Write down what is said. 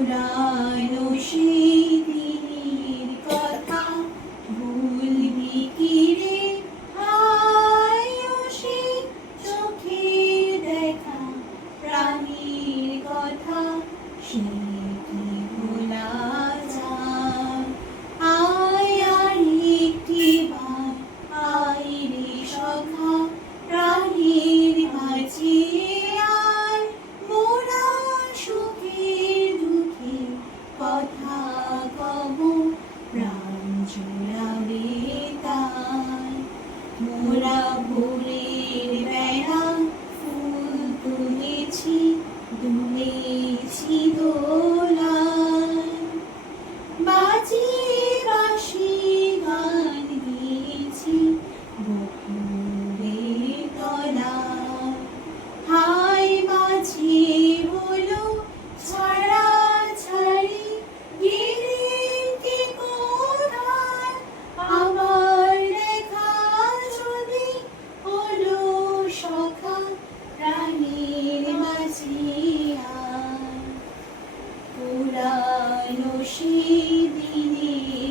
পুরানো সেই দিনের কথা ভুলবি কি রে হায় ও সেই চোখের দেখা প্রাণীর কথা সে কি ভোলা যায় আয় আর একটি বার আয় রে সখা প্রাণীর মাঝে আয় মোরা সুখের দুঃখের কথা কব প্রাণ জুড়াবে তাই মোরা ভোরের বেলা ফুল তুলেছি দুলেছি দোলায় বাজিয়ে বাঁশি গান গেয়েছি বকুলের তলায় হায় মাঝে হলো ছাড়া ছাড়ি গেলে কে কোথায় আমার দেখা যদি হলো সখা প্রাণীর মাঝে আয় পুরানো সেই দিনের